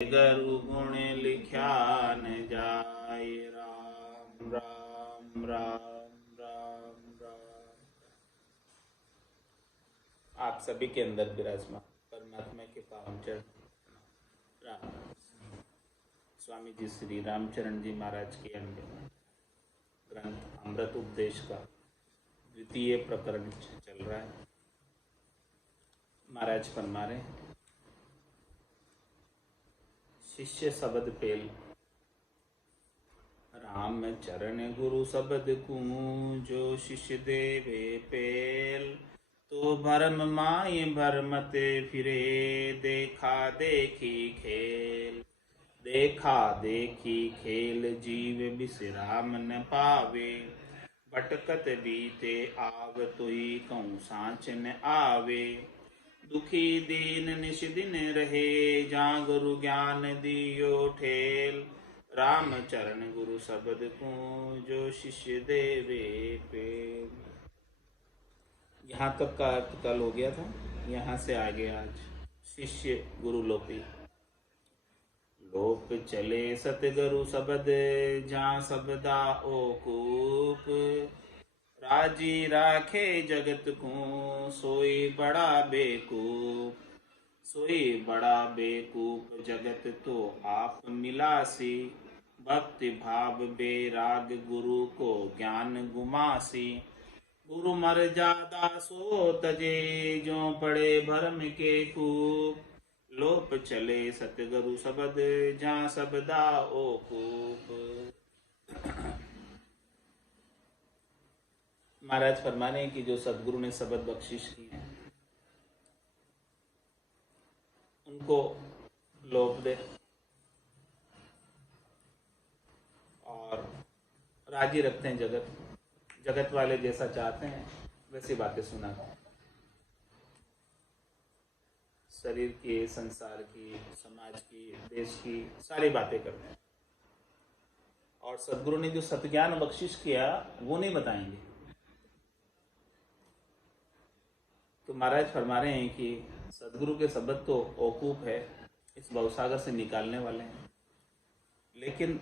गुरु गुण लिख्या न जाय। राम राम राम राम राम। आप सभी के अंदर विराजमान परमात्मा के पावन चरण राम स्वामी जी श्री रामचरण जी महाराज के अन्य ग्रंथ अमृत उपदेश का द्वितीय प्रकरण चल रहा है। महाराज फरमा रहे हैं, शिष्य शब्द पेल राम चरण गुरु शब्द जो शिष्य देवे पेल। तो भरम माय भरमते फिरे देखा देखी खेल। देखा देखी खेल जीव विश्राम न पावे। भटकत बीते आव तुई कहूँ सांच न आवे। दुखी दीन निश दिन रहे जहाँ गुरु ज्ञान दियो ठेल। राम चरण गुरु शब्द को जो शिष्य देवे पेल। यहाँ तक का अर्थ कल हो गया था। यहाँ से आगे आज शिष्य गुरु लोपी। लोप चले सतगुरु शब्द जहाँ शब्दा ओ कूप। राजी राखे जगत को सोई बड़ा बेकूफ। सोई बड़ा बेकूफ जगत तो आप मिलासी। भक्ति भाव बेराग गुरु को ज्ञान गुमासी। गुरु मर जादा सो तजे जो पड़े भरम के कूप। लोप चले सतगुरु शब्द जहाँ शब्दा ओ कूप। महाराज फरमाने की जो सदगुरु ने शब्द बख्शिश की है उनको लोप दे और राजी रखते हैं जगत। जगत वाले जैसा चाहते हैं वैसी बातें सुनाते हैं। शरीर की, संसार की, समाज की, देश की सारी बातें करते हैं। और सदगुरु ने जो सतज्ञान बख्शिश किया वो नहीं बताएंगे। तो महाराज फरमा रहे हैं कि सदगुरु के शब्द तो औकूफ है, इस भवसागर से निकालने वाले हैं, लेकिन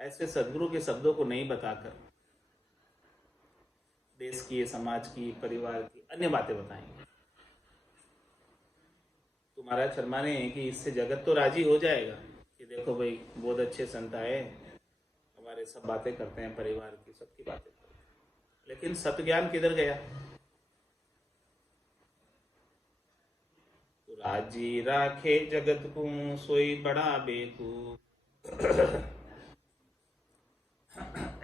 ऐसे सदगुरु के शब्दों को नहीं बताकर देश की, समाज की, परिवार की अन्य बातें बताएंगे। तो महाराज फरमा रहे हैं कि इससे जगत तो राजी हो जाएगा कि देखो भाई बहुत अच्छे संत आए, हमारे सब बातें करते हैं, परिवार की सबकी बातें करते हैं, लेकिन सत्य ज्ञान किधर गया? राजी राखे जगत को सोई बड़ा बेकूफ।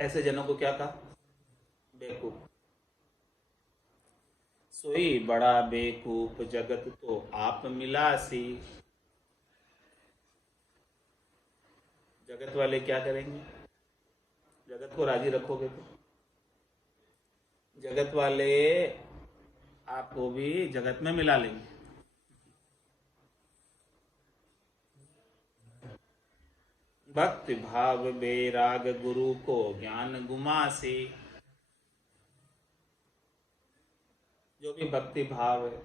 ऐसे जनों को क्या कहा? बेकूफ। सोई बड़ा बेकूफ जगत तो आप मिलासी। जगत वाले क्या करेंगे? जगत को राजी रखोगे तो जगत वाले आपको भी जगत में मिला लेंगे। भक्ति भाव बेराग गुरु को ज्ञान गुमासी। जो भी भक्ति भाव है,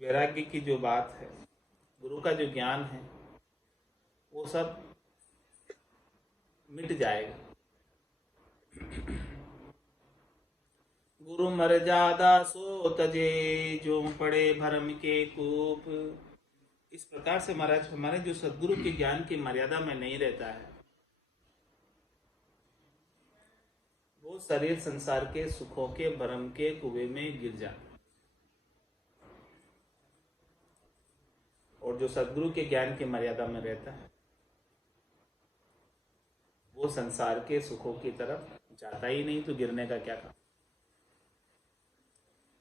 वैराग्य की जो बात है, गुरु का जो ज्ञान है, वो सब मिट जाएगा। गुरु मर जादा सो तजे जो पड़े भरम के कूप। इस प्रकार से महाराज हमारे जो सदगुरु के ज्ञान की मर्यादा में नहीं रहता है वो शरीर संसार के सुखों के भरम के कुएं में गिर जाता है। और जो सदगुरु के ज्ञान की मर्यादा में रहता है वो संसार के सुखों की तरफ जाता ही नहीं, तो गिरने का क्या काम?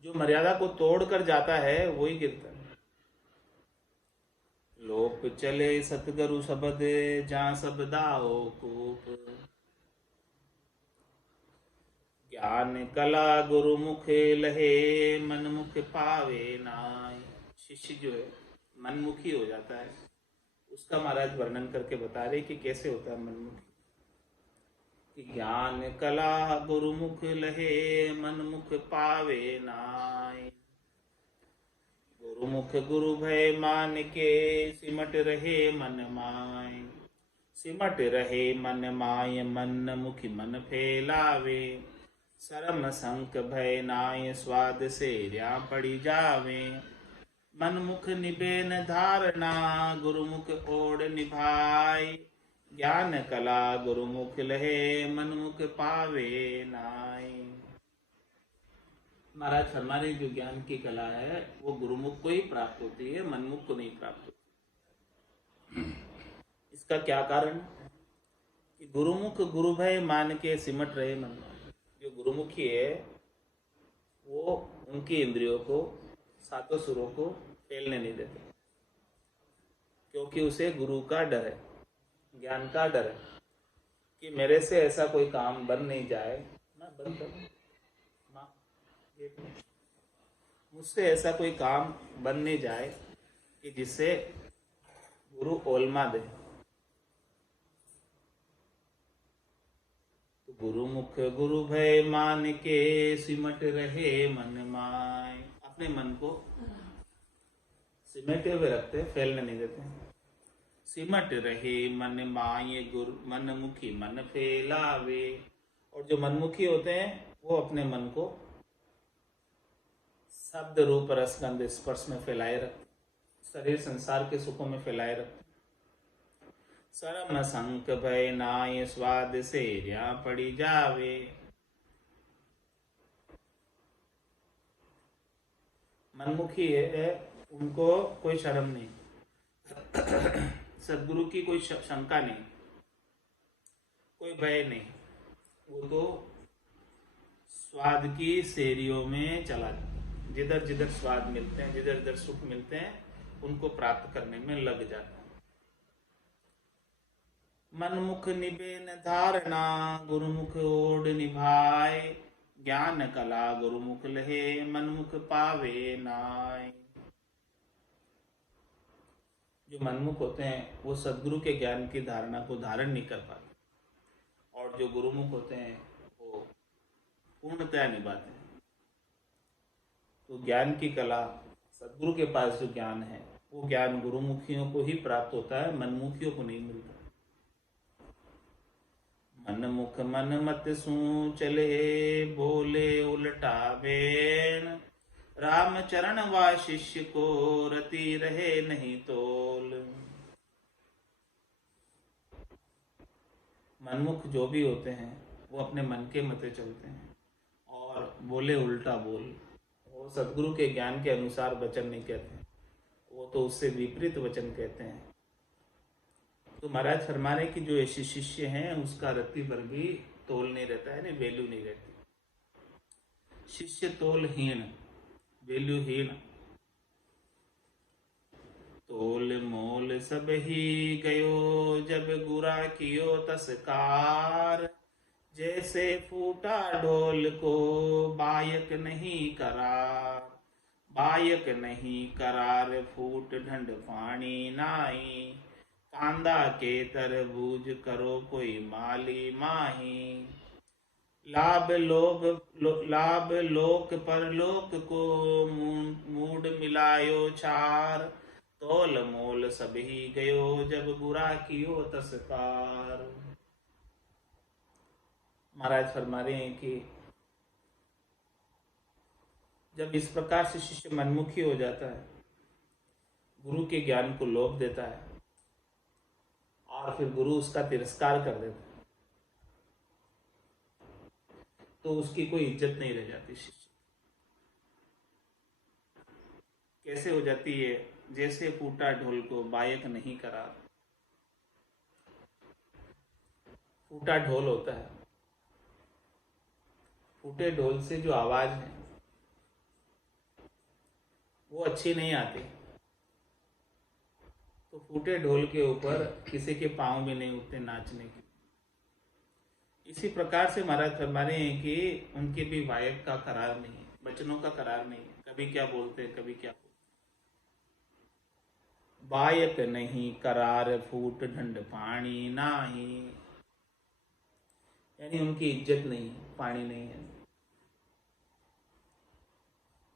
जो मर्यादा को तोड़कर जाता है वही गिरता है। लोप चले सतगुरु शब्द जहाँ शब्दाओ कूप। ज्ञान कला गुरु मुखे लहे मन मुख पावे नाय। शिष्य जो है मनमुखी हो जाता है, उसका महाराज वर्णन करके बता रहे कि कैसे होता है मनमुखी। कि ज्ञान कला गुरु मुख लहे मन मुख पावे नाय। गुरुमुख गुरु भय मान के सिमट रहे मन माय। सिमट रहे मन माय मन मुखी मन फैलावे। शरम संक भय नाय स्वाद से र्या पड़ी जावे। मन मुख निबेन धारणा गुरुमुख ओढ़ निभाय। ज्ञान कला गुरुमुख लहे मन मुख पावे नाय। महाराज फरमा रहे जो ज्ञान की कला है वो गुरुमुख को ही प्राप्त होती है, मनमुख को नहीं प्राप्त होती। इसका क्या कारण कि गुरुमुख गुरु भय मान के सिमट रहे मन में। जो गुरुमुखी है वो उनकी इंद्रियों को, सातों सुरों को फैलने नहीं देते, क्योंकि उसे गुरु का डर है, ज्ञान का डर है कि मेरे से ऐसा कोई काम बन नहीं जाए, मैं बंद करूं, मुझसे ऐसा कोई काम बन नहीं जाए कि जिससे गुरु ओलमा दे। तो गुरुमुख गुरु भय मान के सिमट रहे मन माय। अपने मन को सिमटे हुए रखते, फैलने नहीं देते। सिमट रहे मन माय गुरु मन मुखी मन फैलावे। और जो मनमुखी होते हैं वो अपने मन को शब्द रूप रसगंध स्पर्श में फैलाए रखते, शरीर संसार के सुखों में फैलाए रखते। शरम संक भय नाय स्वाद से र्या पड़ी जावे। मनमुखी है उनको कोई शर्म नहीं, सदगुरु की कोई शंका नहीं, कोई भय नहीं। वो तो स्वाद की सेरियों में चला जाता, जिधर जिधर स्वाद मिलते हैं, जिधर जिधर सुख मिलते हैं, उनको प्राप्त करने में लग जाता है। मनमुख निबेन धारणा गुरुमुख ओढ़ निभाए। ज्ञान कला गुरुमुख लहे मनमुख पावे नाय। जो मनमुख होते हैं वो सदगुरु के ज्ञान की धारणा को धारण नहीं कर पाते, और जो गुरुमुख होते हैं वो पूर्णतया निभाते हैं। तो ज्ञान की कला, सदगुरु के पास जो ज्ञान है वो ज्ञान गुरुमुखियों को ही प्राप्त होता है, मनमुखियों को नहीं मिलता। मन मुख मन मत सू चले बोले उल्टा बेन। राम चरण वा शिष्य को रति रहे नहीं तोल। मनमुख जो भी होते हैं वो अपने मन के मते चलते हैं और बोले उल्टा बोल। वो सदगुरु के ज्ञान के अनुसार वचन नहीं कहते, वो तो उससे विपरीत वचन कहते हैं। तो महाराज फरमाने की जो ऐसे शिष्य हैं उसका रत्ती भर भी तोल नहीं रहता है, नहीं वैल्यू नहीं रहती। शिष्य तोलहीन, वैल्यूहीन। तोल मोल सब ही गयो जब गुरा कियो तस्कार। जैसे फूटा ढोल को बायक नहीं करार। बायक नहीं करार फूट ढंड पानी नाई। कांदा के तरबूज करो कोई माली माही। लाभ लोक परलोक को मूड मिलायो चार। तोल मोल सब ही गयो जब बुरा कियो तस्कार। महाराज फरमा रहे हैं कि जब इस प्रकार से शिष्य मनमुखी हो जाता है, गुरु के ज्ञान को लोभ देता है और फिर गुरु उसका तिरस्कार कर देता है, तो उसकी कोई इज्जत नहीं रह जाती। शिष्य कैसे हो जाती है? जैसे फूटा ढोल को बायक नहीं करा। फूटा ढोल होता है, फूटे ढोल से जो आवाज है वो अच्छी नहीं आती, तो फूटे ढोल के ऊपर किसी के पांव भी नहीं उठते नाचने के। इसी प्रकार से महाराज फरमा रहे हैं कि उनके भी वायक का करार नहीं है, वचनों का करार नहीं है, कभी क्या बोलते हैं कभी क्या बोलते। बायक नहीं करार फूट ढंड पानी नाही, यानी उनकी इज्जत नहीं है, पानी नहीं है।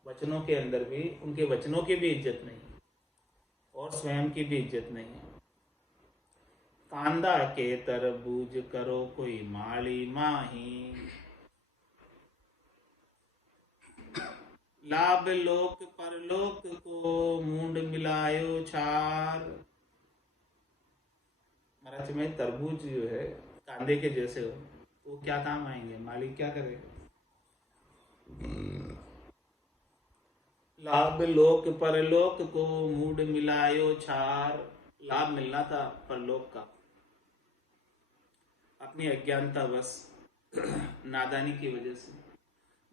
वचनों के अंदर भी उनके वचनों की भी इज्जत नहीं और स्वयं की भी इज्जत नहीं है। कांदा के तरबूज करो कोई माली माही, लाभ लोक परलोक को मूंड मिलायो छार। महाराज में तरबूज जो है कांदे के जैसे हो तो क्या काम आएंगे, मालिक क्या करेगा। लाभ लोक परलोक को मूड मिलायो छार, लाभ मिलना था परलोक का, अपनी अज्ञानता बस नादानी की वजह से,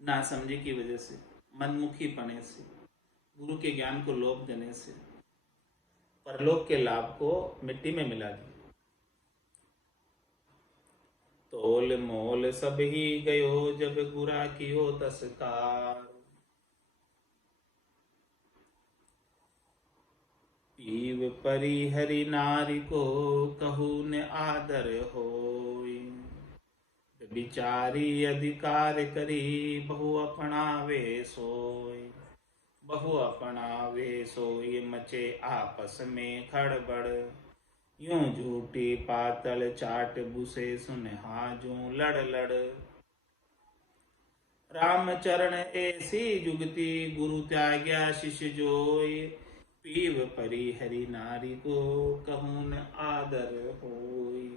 नासमझी की वजह से, मनमुखी पने से, गुरु के ज्ञान को लोभ देने से परलोक के लाभ को मिट्टी में मिला दिया। तोल मोल सब ही गयो जब गुरा कियो तस्कार, पीव परी हरि नारी को कहू न आदर होई, बिचारी अधिकार करी बहु अपनावे सोई, बहु अपनावे सोई मचे आपस में खड़बड़, यूं झूठी पातल चाट बुसे सुन हाजू लड़ लड़, राम चरण ऐसी जुगती गुरु त्याग्या शिष्य जोई, पीव परी हरि नारी को कहूं न आदर होई।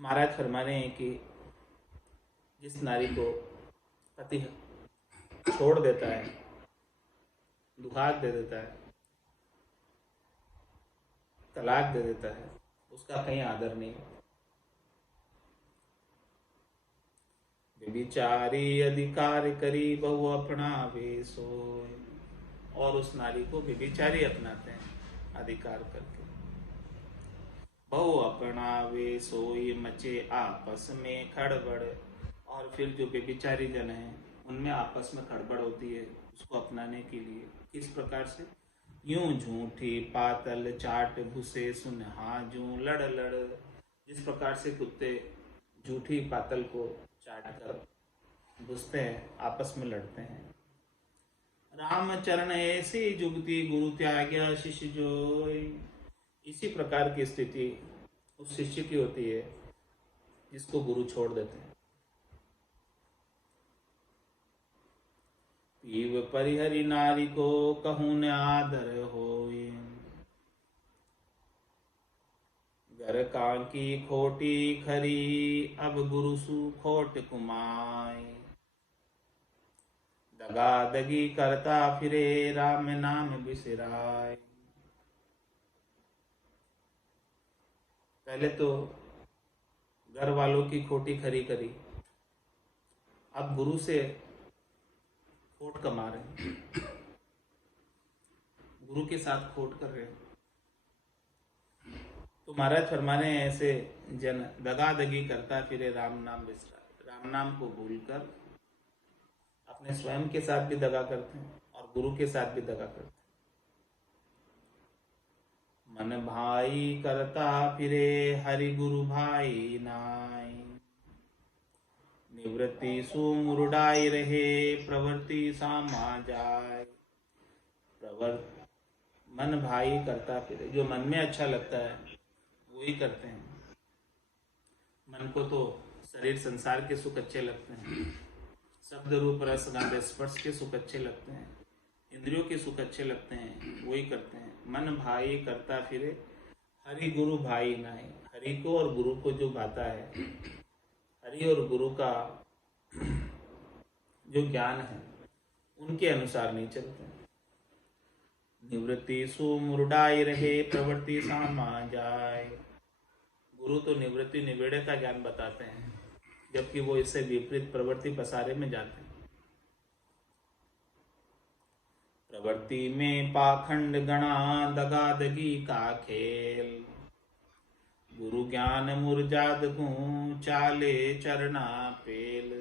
महाराज फरमा रहे हैं कि जिस नारी को पति छोड़ देता है, दुहाक दे देता है, तलाक दे देता है, उसका कहीं आदर नहीं। विचारी अधिकार करी बहु अपना वे सोए, और उस नारी को विचारी अपनाते हैं अधिकार करके। बहु अपना वे सोई मचे आपस में खड़बड़, और फिर जो बेबिचारी जन है उनमें आपस में खड़बड़ होती है उसको अपनाने के लिए। किस प्रकार से, यूं झूठी पातल चाट भूसे सुन हाजू लड़ लड़, जिस प्रकार से कुत्ते झूठी पातल को चाट कर घुसते हैं, आपस में लड़ते हैं। राम चरण ऐसी जुगती गुरु त्याग्या शिष्य जोई, इसी प्रकार की स्थिति उस शिष्य की होती है जिसको गुरु छोड़ देते हैं। पीव परिहरि नारी को कहूं न आदर होई, घर कांकी खोटी खरी अब गुरु सु खोट कुमाई, दगा दगी करता फिरे राम नाम बिसराय। पहले तो घर वालों की खोटी खरी करी, अब गुरु से खोट कमा रहे हैं, गुरु के साथ खोट कर रहे हैं। तो महाराज फरमाने ऐसे जन दगादगी करता फिरे राम नाम बिसरा, राम नाम को भूलकर अपने स्वयं के साथ भी दगा करते हैं और गुरु के साथ भी दगा करते हैं। मन भाई करता फिरे हरि गुरु भाई नाई, निवृत्ति सुमुरुडाई रहे प्रवृत्ति सामा जाय। मन भाई करता फिरे, जो मन में अच्छा लगता है वही करते हैं। मन को तो शरीर संसार के सुख अच्छे लगते हैं, शब्द रूप रस गंध स्पर्श के सुख अच्छे लगते हैं, इंद्रियों के सुख अच्छे लगते हैं, वही करते हैं। मन भाई करता फिरे हरि गुरु भाई नाई, हरि को और गुरु को जो भाता है, हरि और गुरु का जो ज्ञान है उनके अनुसार नहीं चलते। निवृत्ति सुमुरुडाई रहे प्रवृत्ति सामा जाए, गुरु तो निवृत्ति निवेड़े का ज्ञान बताते हैं, जबकि वो इससे विपरीत प्रवृत्ति पसारे में जाते हैं। प्रवृत्ति में पाखंड गणा दगादगी का खेल, गुरु ज्ञान मुरजाद गूं चाले चरना पेल।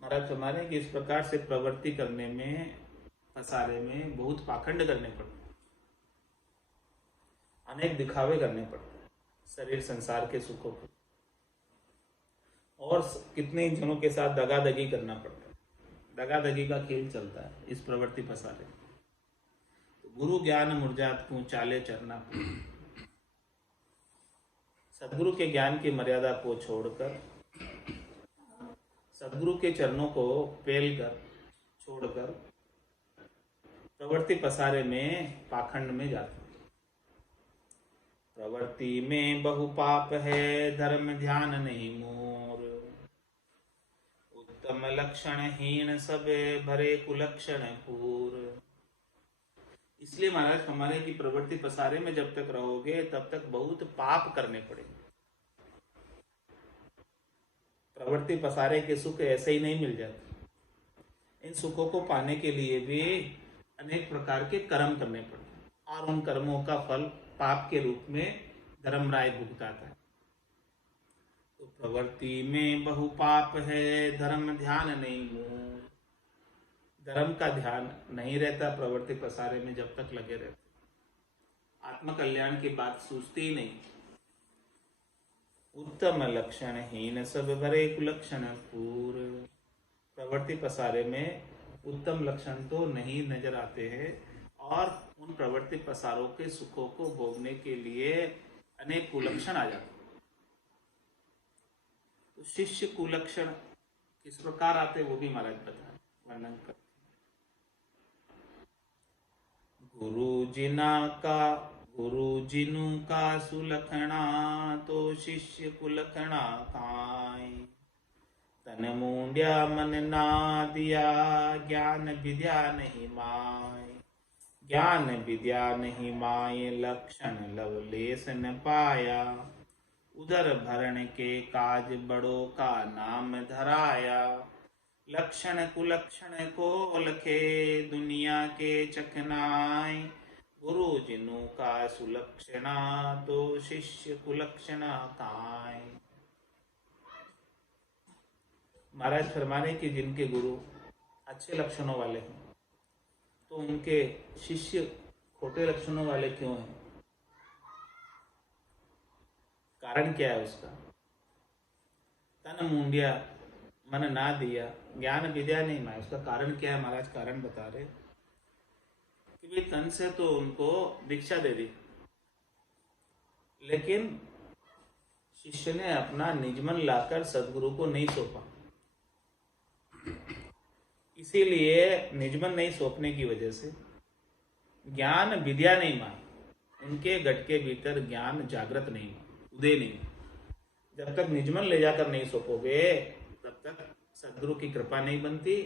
महाराज हमारे कि इस प्रकार से प्रवृत्ति करने में, पसारे में बहुत पाखंड करने पड़ते, अनेक दिखावे करने पड़ते शरीर संसार के सुखों को, और कितने जनों के साथ दगादगी करना पड़ता है। दगादगी का खेल चलता है इस प्रवृत्ति पसारे। तो गुरु ज्ञान मुरजात को चाले चरना, सदगुरु के ज्ञान की मर्यादा को छोड़कर, सदगुरु के चरणों को पेल कर छोड़कर प्रवृत्ति पसारे में पाखंड में जाते। प्रवृत्ति में बहु पाप है, धर्म ध्यान नहीं मोर। उत्तम लक्षण हीन सब भरे कुलक्षण पूर। इसलिए महाराज हमारे की प्रवृत्ति पसारे में जब तक रहोगे तब तक बहुत पाप करने पड़ेंगे। प्रवृत्ति पसारे के सुख ऐसे ही नहीं मिल जाते। इन सुखों को पाने के लिए भी अनेक प्रकार के कर्म करने पड़ते हैं और उन कर्मों का फल पाप के रूप में धर्मराय भुगताता है। तो प्रवृत्ति में बहु पाप है, धर्म ध्यान नहीं मोर। धर्म का ध्यान नहीं रहता प्रवृत्ति पसारे में जब तक लगे रहते, आत्म कल्याण की बात सोचते ही नहीं। उत्तम लक्षण हीन सब भरे कुलक्षण पूर। प्रवृत्ति पसारे में उत्तम लक्षण तो नहीं नजर आते हैं और उन प्रवृत्ति पसारों के सुखों को भोगने के लिए अनेक कुलक्षण आ जाते। तो शिष्य कुलक्षण किस प्रकार आते वो भी महाराज बताए, वर्णन करते। गुरु जिनु का सुलखना, तो शिष्य कुलखना काई। तन मुंड्या मन ना दिया, ज्ञान विद्या नहीं माय। ज्ञान विद्या नहीं माय, लक्षण लवलेश न पाया। उदर भरण के काज बड़ों का नाम धराया। लक्षण कुलक्षण को लखे, दुनिया के चखनाय। गुरु जिनु का सुलक्षणा, तो शिष्य कुलक्षणा काय। महाराज फरमाने कि जिनके गुरु अच्छे लक्षणों वाले हैं तो उनके शिष्य खोटे लक्षणों वाले क्यों हैं? कारण क्या है उसका? तन मुंडिया मन ना दिया, ज्ञान विद्या नहीं माया। उसका कारण क्या है महाराज? कारण बता रहे कि भाई तन से तो उनको दीक्षा दे दी, लेकिन शिष्य ने अपना निजमन लाकर सदगुरु को नहीं सौंपा। इसीलिए निजमन नहीं सौंपने की वजह से ज्ञान विद्या नहीं माई, उनके गट के भीतर ज्ञान जागृत नहीं, उदय नहीं। जब तक निजमन ले जाकर नहीं सौंपोगे तब तक सदगुरु की कृपा नहीं बनती,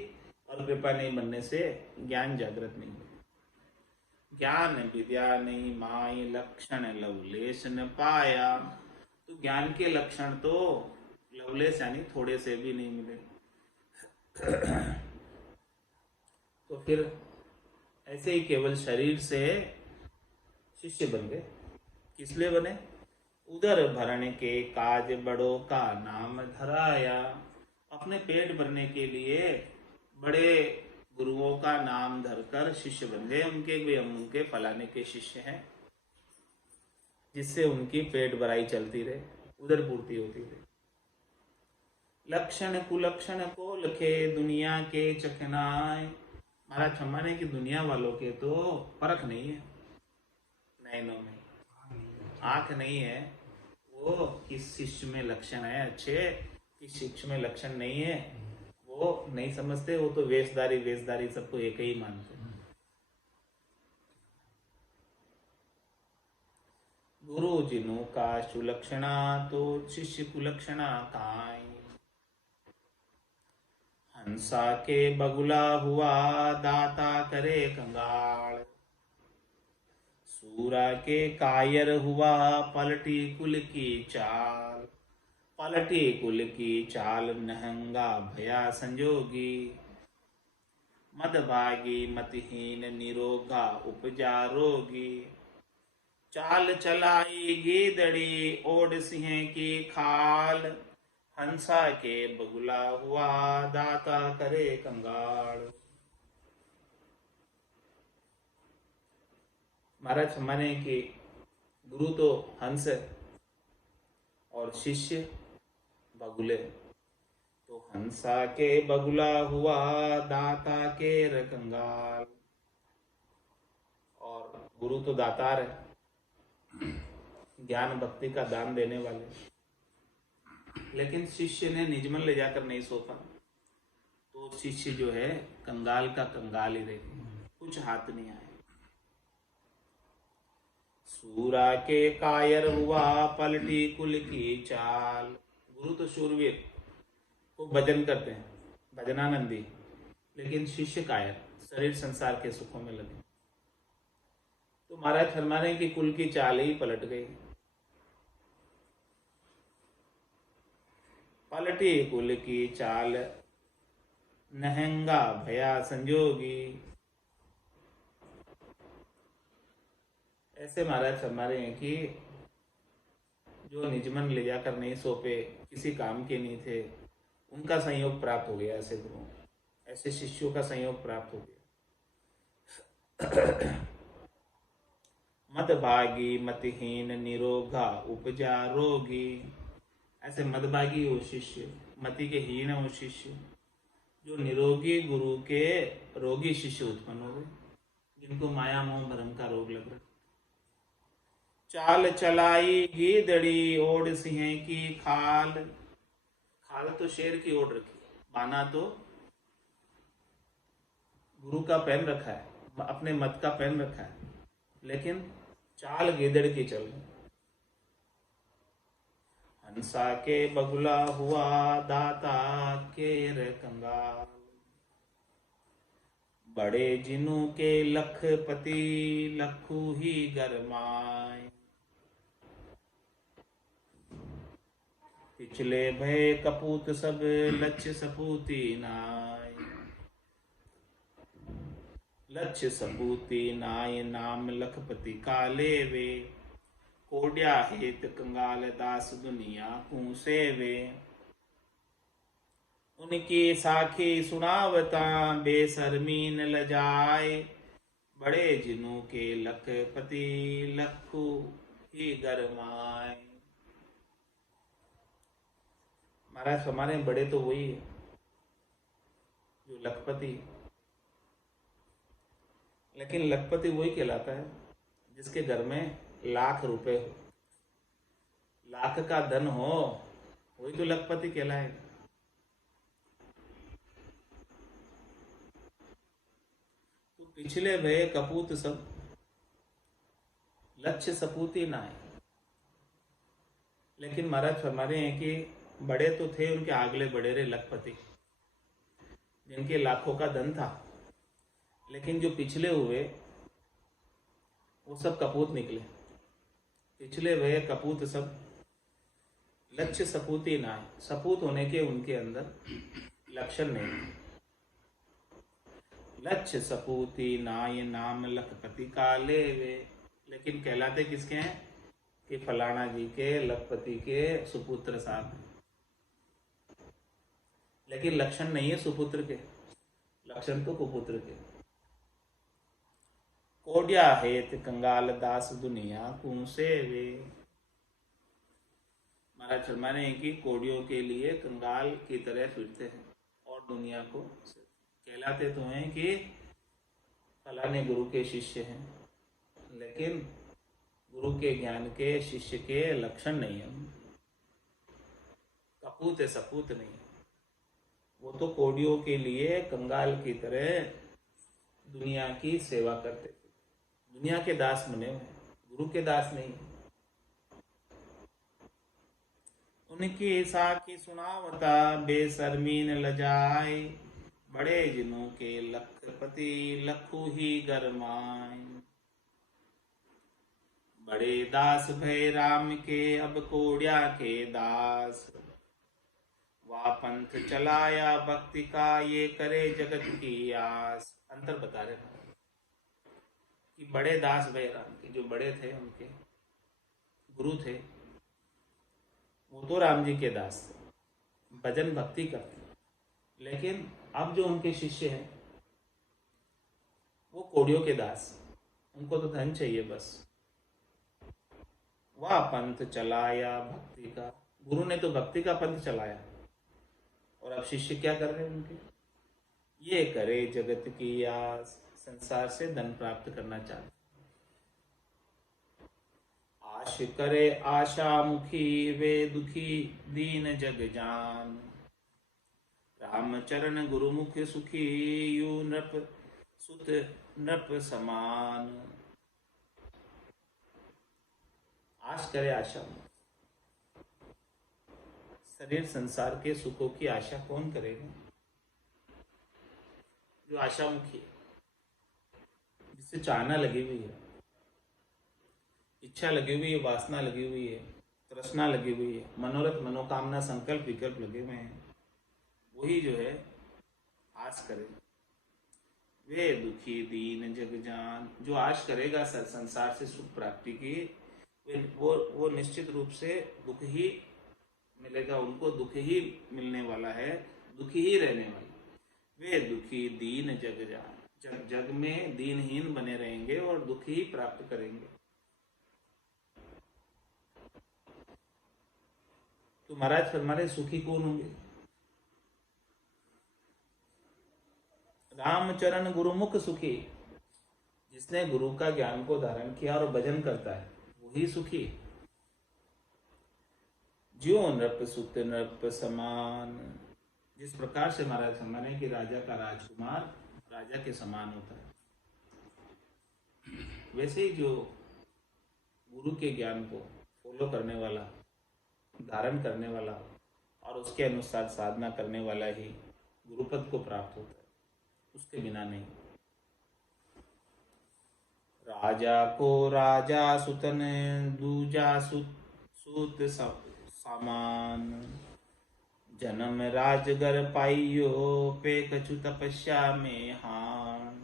और कृपा नहीं बनने से ज्ञान जागृत नहीं होता। ज्ञान विद्या नहीं माई, लक्षण लवलेश न पाया। तो ज्ञान के लक्षण तो लवलेश यानी थोड़े से भी नहीं मिले। तो फिर ऐसे ही केवल शरीर से शिष्य बन गए। किस लिए बने? उदर भरने के काज बड़ों का नाम धराया। अपने पेट भरने के लिए बड़े गुरुओं का नाम धरकर शिष्य बन गए। उनके भी हम उनके फलाने के शिष्य हैं, जिससे उनकी पेट भराई चलती रहे, उदर पूर्ति होती रहे। लक्षण कुलक्षण को लखे, दुनिया के चखनाए। महाराज हमारे की दुनिया वालों के तो परख नहीं है, नैनों में आंख नहीं है। वो किस शिष्य में लक्षण है अच्छे, किस शिष्य में लक्षण नहीं है, वो नहीं समझते। वो तो वेशधारी सबको एक ही मानते हैं। गुरु जिनु का सुलक्षणा, तो शिष्य कुलक्षणा काय। हंसा के बगुला हुआ, दाता करे कंगाल। सूरा के कायर हुआ, पलटी कुल की चाल। पलटी कुल की चाल, नहंगा भया संजोगी। मदभागी मतिहीन, निरोगा उपजा रोगी। चाल चलाई गीदड़ी, ओढ़ सिंह की खाल। हंसा के बगुला हुआ, दाता करे कंगाल। महाराज हमारे कि गुरु तो हंस है और शिष्य बगुले। हंसा के बगुला हुआ, दाता के कंगाल। और गुरु तो दातार है, ज्ञान भक्ति का दान देने वाले, लेकिन शिष्य ने निजमन ले जाकर नहीं सौंपा तो शिष्य जो है कंगाल का कंगाल ही रह गया, कुछ हाथ नहीं आया। सूरा के कायर हुआ, पलटी कुल की चाल। गुरु तो शूरवीर को भजन करते हैं, भजनानंदी, लेकिन शिष्य कायर, शरीर संसार के सुखों में लगे। तो महाराज फरमाने की कुल की चाल ही पलट गई। पलटी कुल की चाल, नहंगा भया संजोगी। ऐसे महाराज फरमा रहे हैं कि जो निजमन ले जाकर नहीं सौंपे, किसी काम के नहीं थे, उनका संयोग प्राप्त हो गया। ऐसे गुरुओं, ऐसे शिष्यों का संयोग प्राप्त हो गया। मदभागी मतिहीन निरोगा उपजा रोगी। ऐसे मदभागी हो शिष्य, मति के हीन हो शिष्य, जो निरोगी गुरु के रोगी शिष्य उत्पन्न हो गए, जिनको माया मोह भ्रम का रोग लग रहा। चाल चलाई गीदड़ी, ओढ़ सिंह की खाल। खाल तो शेर की ओढ़ रखी, बाना तो गुरु का पहन रखा है, अपने मत का पहन रखा है, लेकिन चाल गीदड़ की चल रही। हंसा के बगुला हुआ, दाता के कंगाल। बड़े जिनु के लखपति, लखू ही गरमाए। पिछले भय कपूत सब, लक्ष्य सपूती नाय। लक्ष्य सपूती नाय, नाम लखपति का लेवे। कोड्या हेत कंगाल दास, दुनिया को सेवे। उनकी साखी सुनावता, बेशर्मी न लजाए। बड़े जिनों के लखपति, लखू ही गरमाए। महाराज हमारे बड़े तो वही है जो लखपति, लेकिन लखपति वही कहलाता है जिसके घर में लाख रुपए हो, लाख का धन हो, वही तो लखपति कहलाए। तो पिछले भय कपूत सब, लक्ष्य सपूती ना है। लेकिन महाराज फरमा रहे हैं कि बड़े तो थे, उनके आगले बड़े रहे लखपति, जिनके लाखों का धन था, लेकिन जो पिछले हुए वो सब कपूत निकले। पिछले वे कपूत सब, लक्ष्य सपूती ना है। सपूत होने के उनके अंदर लक्षण नहीं। लक्ष्य सपूती नाय, नाम लखपति का लेवे। लेकिन कहलाते किसके हैं कि फलाना जी के, लखपति के सुपुत्र साहब हैं, लेकिन लक्षण नहीं है सुपुत्र के, लक्षण तो कुपुत्र के। कोड्या हेत कंगाल दास, दुनिया को सेवे। महाराज फरमाने हैं कि कोडियों के लिए कंगाल की तरह फिरते हैं और दुनिया को कहलाते तो हैं कि फलाने गुरु के शिष्य हैं, लेकिन गुरु के ज्ञान के शिष्य के लक्षण नहीं है। कपूत है, सपूत नहीं है। वो तो कोडियों के लिए कंगाल की तरह दुनिया की सेवा करते थे, दुनिया के दास बने हुए, गुरु के दास नहीं। उनकी साखी सुनावता, बेशर्मी न लजाए। बड़े जिनों के लखपति, लखू ही गरमाए। बड़े दास भय राम के, अब कोड्या के दास। वा पंथ चलाया भक्ति का, ये करे जगत की आस। अंतर बता रहे हैं कि बड़े दास भय राम के, जो बड़े थे उनके गुरु थे, वो तो राम जी के दास थे, भजन भक्ति करते, लेकिन अब जो उनके शिष्य हैं वो कोडियों के दास, उनको तो धन चाहिए बस। वह पंथ चलाया भक्ति का, गुरु ने तो भक्ति का पंथ चलाया और अब शिष्य क्या कर रहे हैं उनके? ये करे जगत की आस, संसार से धन प्राप्त करना चाहते। आश करे आशा मुखी, वे दुखी दीन जग जान। राम चरण गुरुमुख सुखी, यू नृप सुत नृप समान। आश करे आशा मुख। शरीर संसार के सुखों की आशा कौन करेगा? जो आशामुखी है, जिससे चाहना लगी हुई है, इच्छा लगी हुई है, वासना लगी हुई है, तृष्णा लगी हुई है, मनोरथ मनोकामना संकल्प विकल्प लगे हुए हैं, वही जो है आस करे। वे दुखी दीन जग जान। जो आश करेगा संसार से सुख प्राप्ति की, वो निश्चित रूप से दुख ही मिलेगा, उनको दुख ही मिलने वाला है, दुखी ही रहने वाला। वे दुखी दीन जग जान। जग में दीनहीन बने रहेंगे और दुख ही प्राप्त करेंगे। तो महाराज फरमाए सुखी कौन होंगे? रामचरण गुरुमुख सुखी। जिसने गुरु का ज्ञान को धारण किया और भजन करता है, वही सुखी। ज्यो नृप सुत नृप समान। जिस प्रकार से महाराज फरमाने कि राजा का राजकुमार राजा के समान होता है, वैसे ही जो गुरु के ज्ञान को फॉलो करने वाला, धारण करने वाला और उसके अनुसार साधना करने वाला ही गुरुपद को प्राप्त होता है, उसके बिना नहीं। राजा को राजा सुतन, दूजा सुत समान। जन्म राजगर पाइयो, पे कछु तपस्या में हान।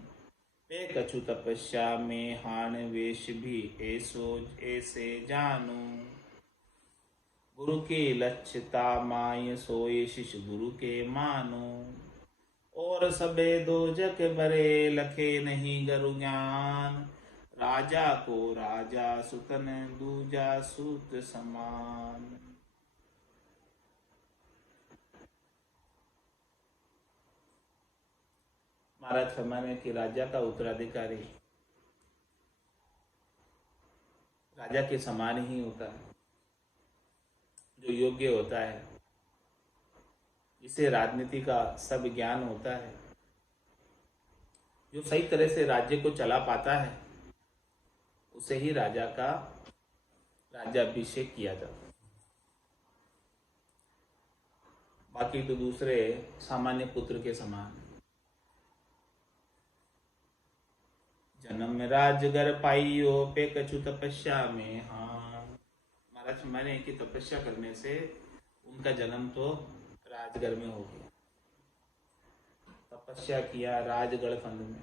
पे कछु तपस्या में हान, वेश भी ऐसे जानू। गुरु के लक्ष्यता माय, सोए शिष्य गुरु के मानो। और सबे दो जग बरे, लखे नहीं गुरु ज्ञान। राजा को राजा सुतन, दूजा सूत समान। महाराज फरमाने कि राजा का उत्तराधिकारी राजा के समान ही होता है, जो योग्य होता है, जिसे राजनीति का सब ज्ञान होता है, जो सही तरह से राज्य को चला पाता है, उसे ही राजा का राज्याभिषेक किया जाता है। बाकी तो दूसरे सामान्य पुत्र के समान। जन्म राजगर पाइयो, पे कछु तपस्या में हान। महाराज मैंने कि तपस्या करने से उनका जन्म तो राजगर में हो गया। तपस्या किया राजगढ़ फंद में,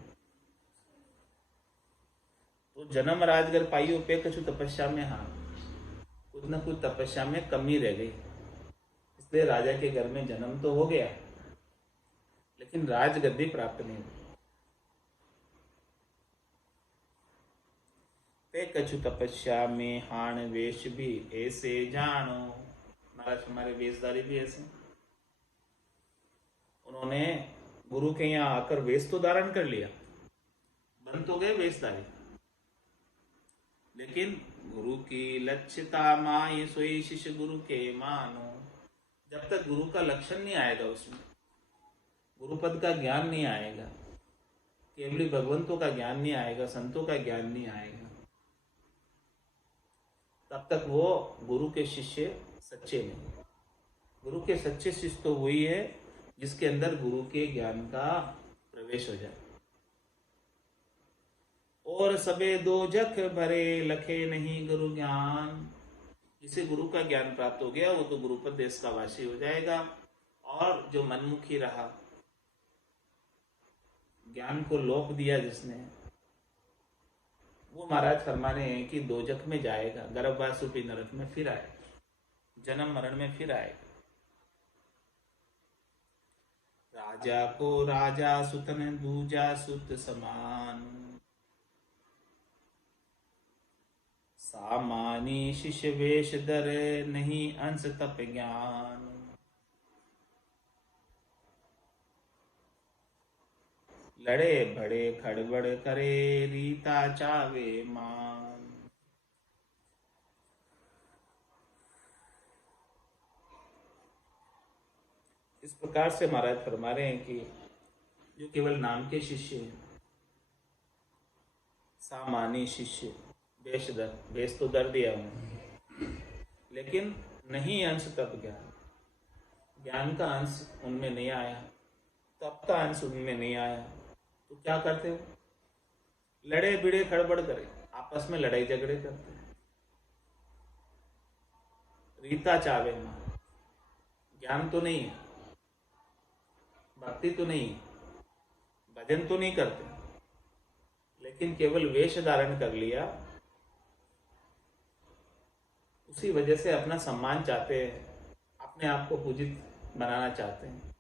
तो जन्म राजगर पाइयो, पे कछु तपस्या में हान। कुछ न कुछ तपस्या में कमी रह गई, इसलिए राजा के घर में जन्म तो हो गया, लेकिन राजगद्दी प्राप्त नहीं हुई। पे कछु तपस्या में हान, वेश भी ऐसे जानो। महाराज हमारे वेशधारी भी ऐसे, उन्होंने गुरु के यहाँ आकर वेश तो धारण कर लिया, बन तो गए वेशधारी, लेकिन गुरु की लक्ष्यता माय, सोई शिष्य गुरु के मानो। जब तक गुरु का लक्षण नहीं आएगा, उसमें गुरुपद का ज्ञान नहीं आएगा, केवली भगवंतों का ज्ञान नहीं आएगा, संतों का ज्ञान नहीं आएगा, तब तक वो गुरु के शिष्य सच्चे नहीं। गुरु के सच्चे शिष्य तो वही है जिसके अंदर गुरु के ज्ञान का प्रवेश हो जाए। और सबे दो जख भरे, लखे नहीं गुरु ज्ञान। जिसे गुरु का ज्ञान प्राप्त हो गया, वो तो गुरुपद देश का वासी हो जाएगा। और जो मनमुखी रहा, ज्ञान को लोप दिया जिसने, वो महाराज फरमाने हैं कि दोजख में जाएगा, गर्भवास रूपी नरक में फिर आएगा, जन्म मरण में फिर आएगा। राजा को राजा सुतन, दूजा सुत समान। सामानी शिष्य वेश दर, नहीं अंश तप ज्ञान। लड़े भड़े खड़बड़ करे, रीता चावे मान। इस प्रकार से महाराज फरमा रहे हैं कि जो केवल नाम के शिष्य हैं, सामान्य शिष्य, वेश तो दर दिया उन्होंने, लेकिन नहीं अंश तब ज्ञान, ज्ञान का अंश उनमें नहीं आया, तब का अंश उनमें नहीं आया, तो क्या करते हो? लड़े भिड़े खड़बड़ करे, आपस में लड़ाई झगड़े करते हैं। रीता चावे मां, ज्ञान तो नहीं है, भक्ति तो नहीं है, भजन तो नहीं करते, लेकिन केवल वेश धारण कर लिया, उसी वजह से अपना सम्मान चाहते हैं, अपने आप को पूजित बनाना चाहते हैं।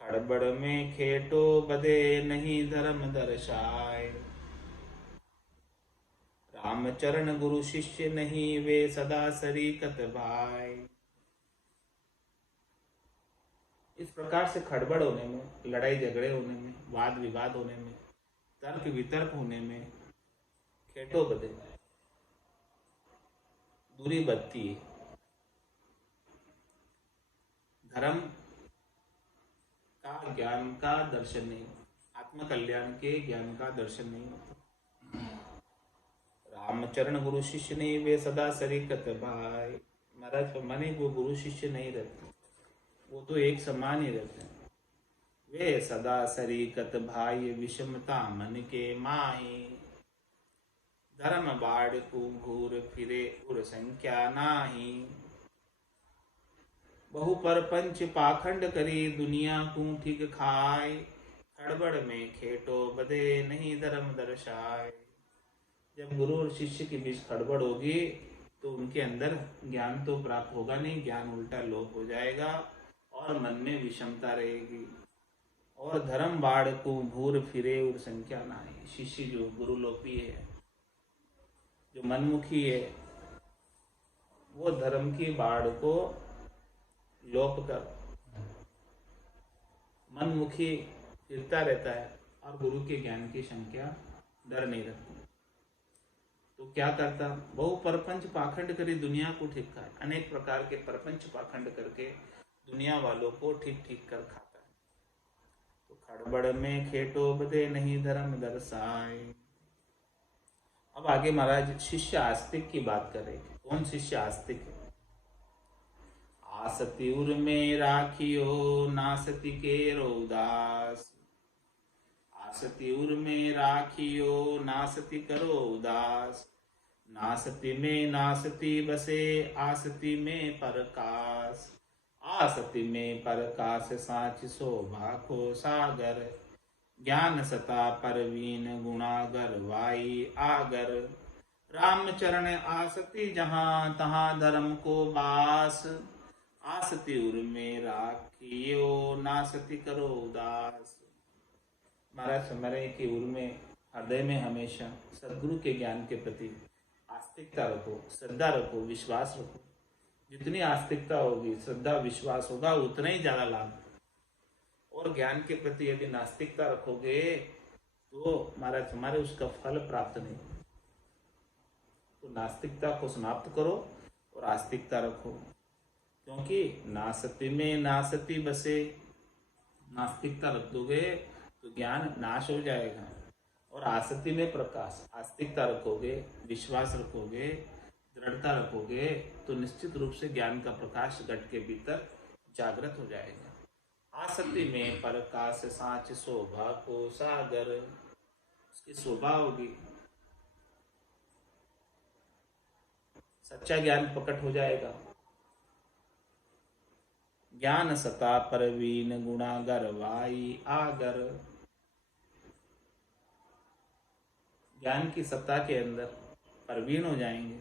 खड़बड़ में खेटो बदे, नहीं धर्म दर्शाए। रामचरण गुरु शिष्य नहीं, वे सदा सरीकत भाई। इस प्रकार से खड़बड़ होने में, लड़ाई झगड़े होने में, वाद विवाद होने में, तर्क वितर्क होने में खेटो बदे, दूरी बदती है। धर्म का, ज्ञान का दर्शन नहीं, आत्म कल्याण के ज्ञान का दर्शन नहीं होता। रामचरण गुरु शिष्य नहीं, वे सदा सरीकत भाई। महाराज माने वो गुरु शिष्य नहीं रहते, वो तो एक समान ही रहते हैं। वे सदा सरीकत भाई, विषमता मन के माही। धर्म बाढ़ को घूर फिरे, उर संख्या नाही। बहु पर पंच पाखंड करी, दुनिया को ठीक खाए। खड़बड़ में खेटो बदे, नहीं धर्म दर्शाए। जब गुरु और शिष्य के बीच खड़बड़ होगी तो उनके अंदर ज्ञान तो प्राप्त होगा नहीं, ज्ञान उल्टा लोप हो जाएगा और मन में विषमता रहेगी। और धर्म बाढ़ को भूर फिरे, और संख्या नाही। शिष्य जो गुरुलोपी है, जो मनमुखी है, वो धर्म की बाढ़ को लोप कर मनमुखी फिरता रहता है और गुरु के ज्ञान की संख्या डर नहीं रखती। तो क्या करता? बहु परपंच पाखंड करी, दुनिया को ठीक खाए। अनेक प्रकार के परपंच पाखंड करके दुनिया वालों को ठीक ठीक कर खाता है। तो खड़बड़ में खेटो बदे, नहीं धर्म दर्शाए। अब आगे महाराज शिष्य आस्तिक की बात करेंगे। कौन शिष्य आस्तिक है? आसति उर में राखियो, नासति के उदास। आसति उर में राखियो, नासति करो उदास। नासति में नासति बसे, आसति में परकाश। आसति में परकाश, साच शोभा को सागर। ज्ञान सता परवीन, गुणागर वाई आगर। रामचरण आसति जहाँ, तहाँ धर्म को बास। आसति उर में राखियो, नासति करो उदास। महाराज समझे कि उर में, हृदय में हमेशा सदगुरु के ज्ञान के प्रति आस्तिकता रखो, श्रद्धा रखो, विश्वास रखो। जितनी आस्तिकता होगी, श्रद्धा विश्वास होगा, उतना ही ज्यादा लाभ। और ज्ञान के प्रति यदि नास्तिकता रखोगे तो महाराज हमारे उसका फल प्राप्त नहीं। तो नास्तिकता को समाप्त करो और आस्तिकता रखो, क्योंकि नासति में नासति बसे। नास्तिकता रख दोगे तो ज्ञान नाश हो जाएगा। और आसति में प्रकाश, आस्तिकता रखोगे, विश्वास रखोगे, दृढ़ता रखोगे, तो निश्चित रूप से ज्ञान का प्रकाश घट के भीतर जागृत हो जाएगा। आसति में प्रकाश, साच शोभा को सागर। उसकी शोभा होगी, सच्चा ज्ञान प्रकट हो जाएगा। ज्ञान सता परवीन, गुणागर वाई आगर। ज्ञान की सत्ता के अंदर परवीन हो जाएंगे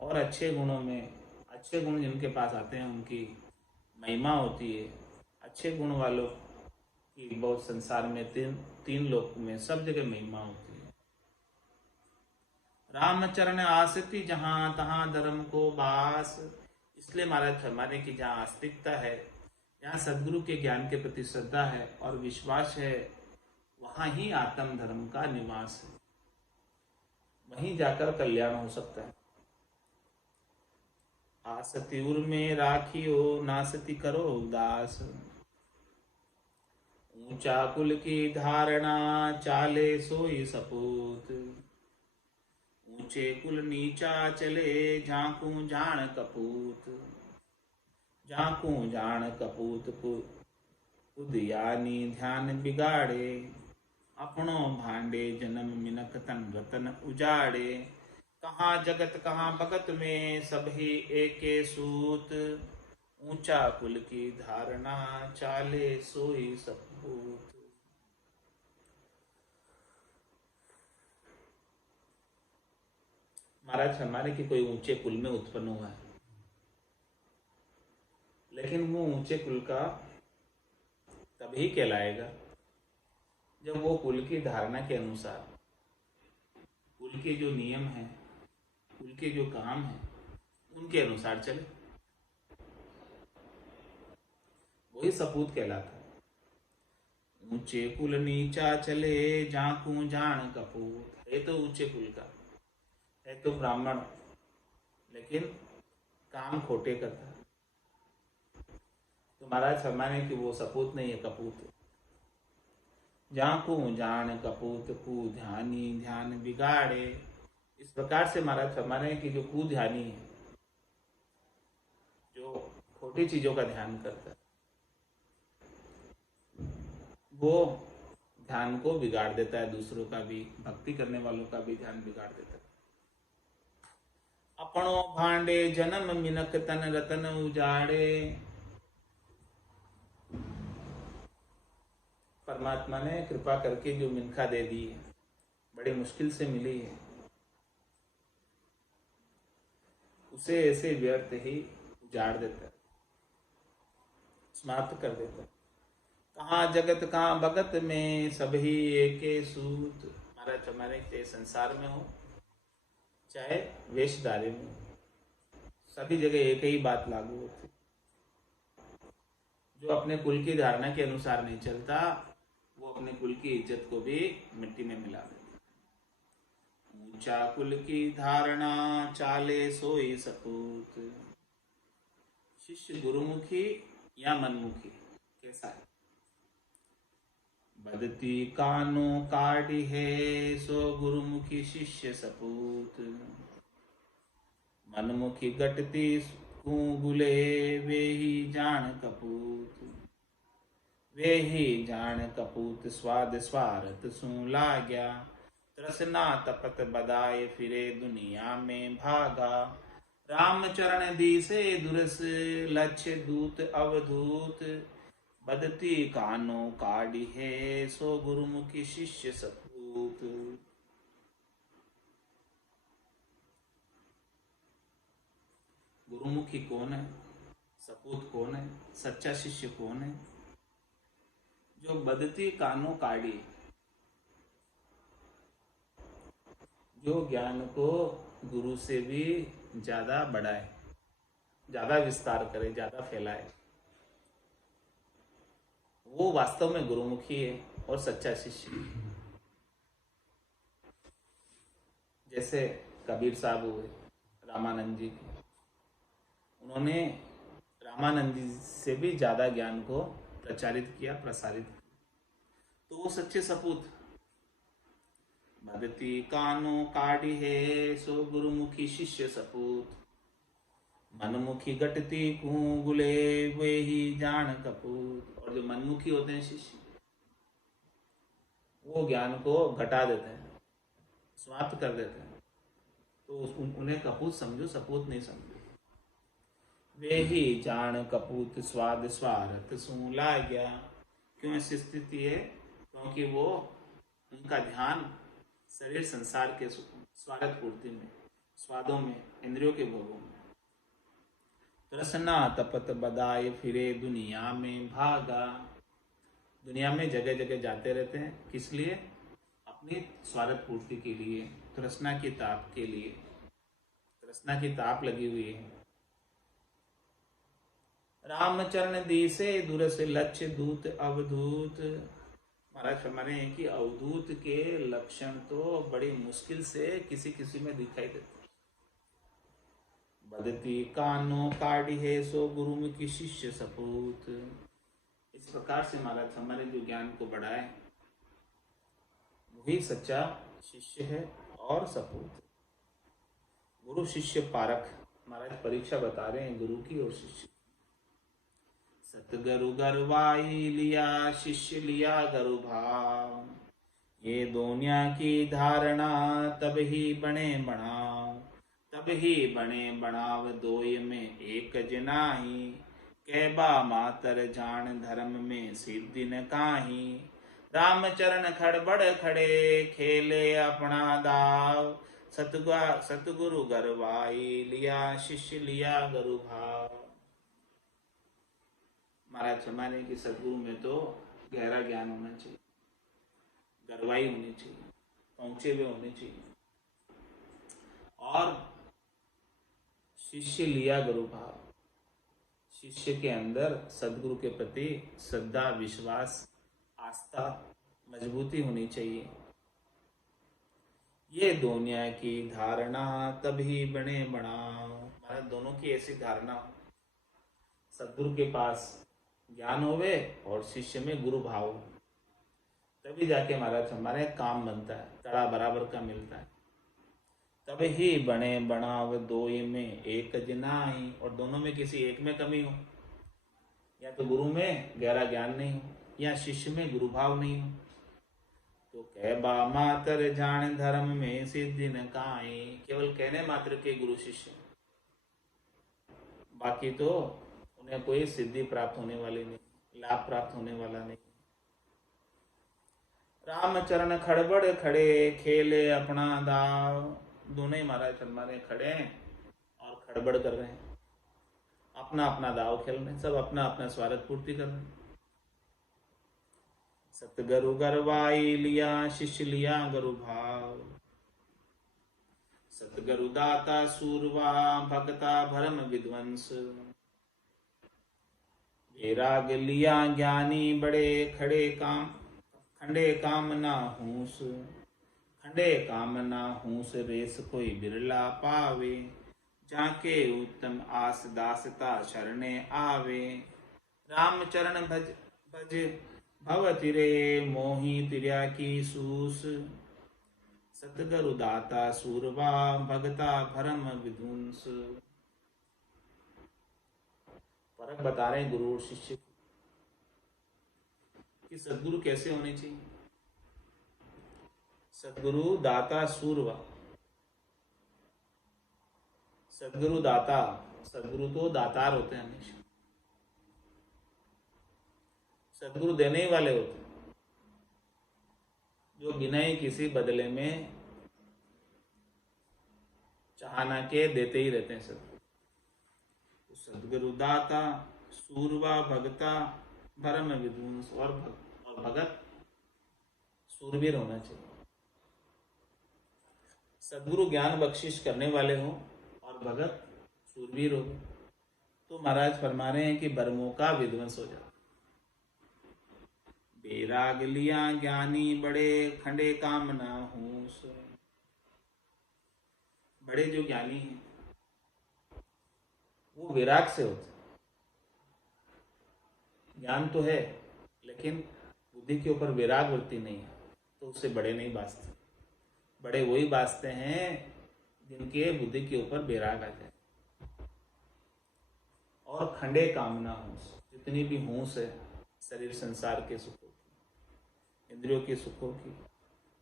और अच्छे गुणों में, अच्छे गुण जिनके पास आते हैं उनकी महिमा होती है। अच्छे गुण वालों की बहुत संसार में, तीन लोक में, सब जगह महिमा होती है। रामचरण आसति जहाँ, तहाँ धर्म को बास। इसलिए महाराज फरमाने की जहाँ आस्तिकता है यहाँ सदगुरु के ज्ञान के प्रति श्रद्धा है और विश्वास है, वहां ही आत्म धर्म का निवास है, वहीं जाकर कल्याण हो सकता है। आसति उर में राखियो, नासति करो उदास। ऊंचा कुल की धारणा, चाले सोई सपूत। ऊंचे कुल नीचा चले, झांकू जान कपूत। झांकू जान कपूत उदयानी ध्यान बिगाड़े। अपनों भांडे जन्म मिनक तन रतन उजाड़े। कहाँ जगत कहाँ भगत में, सब ही एके सूत। ऊंचा कुल की धारणा, चाले सोई सपूत। महाराज हमारे कि कोई ऊंचे कुल में उत्पन्न हुआ है, लेकिन वो ऊंचे कुल का तभी कहलाएगा जब वो कुल की धारणा के अनुसार, कुल के जो नियम हैं, कुल के जो काम हैं, उनके अनुसार चले, वही सपूत कहलाता है। ऊंचे कुल नीचा चले, झांकू जान कपूत। है तो ऊंचे कुल का, है तो ब्राह्मण, लेकिन काम खोटे करता है, तो महाराज फरमाने कि वो सपूत नहीं है, कपूत है। झांकू जान कपूत कू ध्यानी ध्यान बिगाड़े। इस प्रकार से महाराज फरमाने कि जो कुध्यानी है, जो खोटी चीजों का ध्यान करता है, वो ध्यान को बिगाड़ देता है, दूसरों का भी, भक्ति करने वालों का भी ध्यान बिगाड़ देता है। अपनों भांडे जन्म मिनक तन रतन उजाड़े। परमात्मा ने कृपा करके जो मिनखा दे दी है, बड़ी मुश्किल से मिली है, उसे ऐसे व्यर्थ ही उजाड़ देता है, समाप्त कर देता है। कहाँ जगत कहाँ भगत में, सभी एके सूत। महाराज हमारे चाहे संसार में हो, चाहे वेशधारी में हो, सभी जगह एक ही बात लागू होती। जो अपने कुल की धारणा के अनुसार नहीं चलता, वो अपने कुल की इज्जत को भी मिट्टी में मिला देता। ऊंचा कुल की धारणा, चाले सोई सपूत। शिष्य गुरुमुखी या मनमुखी कैसा है? बदती कानो काढ़ी है, सो गुरुमुखी शिष्य सपूत। मनमुखी गटती गुले, वे ही जान कपूत। वे ही जान कपूत, स्वाद स्वारथ सू लाग्या। तृष्णा तपत बदाए, फिरे दुनिया में भागा। रामचरण दिसे दुरस, लक्ष्य दूत अवधूत। बदती कानो काढ़ी है, सो गुरुमुखी शिष्य सपूत। गुरुमुखी कौन है? सपूत कौन है? सच्चा शिष्य कौन है? जो बदती कानो काढ़ी, जो ज्ञान को गुरु से भी ज्यादा बढ़ाए, ज्यादा विस्तार करे, ज्यादा फैलाए, वो वास्तव में गुरुमुखी है और सच्चा शिष्य। जैसे कबीर साहब हुए रामानंद जी के, उन्होंने रामानंद जी से भी ज्यादा ज्ञान को प्रचारित किया, प्रसारित किया, तो वो सच्चे सपूत। भगति कानो काढ़ी है, सो गुरुमुखी शिष्य सपूत। मनमुखी गटती गुले, वे ही जान कपूत। और जो मनमुखी होते हैं शिष्य, वो ज्ञान को घटा देते हैं, समाप्त कर देते हैं, तो उन्हें कपूत समझो, सपूत नहीं समझो। वे ही जान कपूत, स्वाद स्वार्थ सू लाग्या। क्यों ऐसी स्थिति है? क्योंकि वो, उनका ध्यान शरीर संसार के स्वार्थ पूर्ति में, स्वादों में, इंद्रियों के भोगों में। तृष्णा तपत बदाए, फिरे दुनिया में भागा। दुनिया में जगह जगह जाते रहते हैं, किस लिए? अपनी स्वार्थ पूर्ति के लिए, तृष्णा की ताप के लिए। तृष्णा की ताप लगी हुई है। रामचरण दिसे दूर से लक्ष्य दूत अवधूत। महाराज फरमा रहे हैं कि अवधूत के लक्षण तो बड़ी मुश्किल से किसी किसी में दिखाई देते। बदती कानो काढ़ी है सो गुरु में की शिष्य सपूत। इस प्रकार से महाराज हमारे जो ज्ञान को बढ़ाए वही सच्चा शिष्य है और सपूत। गुरु शिष्य पारख महाराज परीक्षा बता रहे हैं गुरु की और शिष्य। सतगुरु गरवाई लिया शिष्य लिया गुरु भाव, ये दुनिया की धारणा तब ही बने बनाओ। तब ही बने बनाव दोय में एक जनाही, कहबा मातर जान धर्म में सिद्धि न काही। रामचरण खड़बड़ खड़े खेले अपना दाव, सतगुरु गरवाई लिया शिष्य लिया गुरु भाव। महाराज हमारे की सदगुरु में तो गहरा ज्ञान होना चाहिए, गरवाई होनी चाहिए, पहुंचे हुए होने चाहिए और शिष्य लिया गुरु भाव। शिष्य के अंदर सदगुरु के प्रति श्रद्धा विश्वास आस्था मजबूती होनी चाहिए। ये दुनिया की धारणा तभी बने बनाओ। महाराज दोनों की ऐसी धारणा हो, सदगुरु के पास ज्ञान होवे और शिष्य में गुरु भाव हो, तभी जाके महाराज हमारे काम बनता है, तड़ा बराबर का मिलता है। तब ही बने बनाव दोय में एक जनाही, और दोनों में किसी एक में कमी हो, या तो गुरु में गहरा ज्ञान नहीं हो या शिष्य में गुरु भाव नहीं हो, तो कहबा मातर जान धर्म में सिद्धि न काई। केवल कहने मात्र के गुरु शिष्य, बाकी तो उन्हें कोई सिद्धि प्राप्त होने वाली नहीं, लाभ प्राप्त होने वाला नहीं। रामचरण खड़बड़ खड़े खेले अपना दाव। दोनों ही महाराज हमारे खड़े हैं और खड़बड़ कर रहे हैं, अपना अपना दाव खेल रहे हैं, सब अपना अपना स्वार्थ पूर्ति कर रहे हैं। सतगुरु गरवाई लिया शिष्य लिया गुरु भाव, सतगुरु दाता सूरवा भक्ता भरम विध्वंस। वैराग लिया ज्ञानी बड़े खड़े काम, खंडे काम ना हूस। खंडे काम ना हूस रेस कोई बिरला पावे, जाके उत्तम आस दासता शरणे आवे। रामचरण भज भज भव तिरे मोही तिर्या की सूस। सतगुरु दाता सूरवा भगता भरम विध्वंस। फर्क बता रहे हैं गुरु और शिष्य कि सदगुरु कैसे होने चाहिए। सदगुरु दाता सूरवा, सदगुरु दाता, सदगुरु तो दातार होते हैं हमेशा, सदगुरु देने ही वाले होते हैं, जो बिना ही किसी बदले में चाहना के देते ही रहते हैं सदगुरु। सदगुरु दाता सूरवा भगता भरम विध्वंस, और भगत सूरवीर होना चाहिए। सदगुरु ज्ञान बख्शिश करने वाले हो और भगत सूरवीर हो, तो महाराज फरमा रहे हैं कि बर्मों का विध्वंस हो जाता। बेराग लिया ज्ञानी बड़े खंडे काम ना हूस। बड़े जो ज्ञानी हैं वो विराग से होते, ज्ञान तो है लेकिन बुद्धि के ऊपर विराग वृत्ति नहीं है, तो उससे बड़े नहीं बाजते। बड़े वही बाजते हैं जिनके बुद्धि के ऊपर विराग आ जाए। और खंडे कामना हूस, जितनी भी हूस है शरीर संसार के सुखों की, इंद्रियों के सुखों की,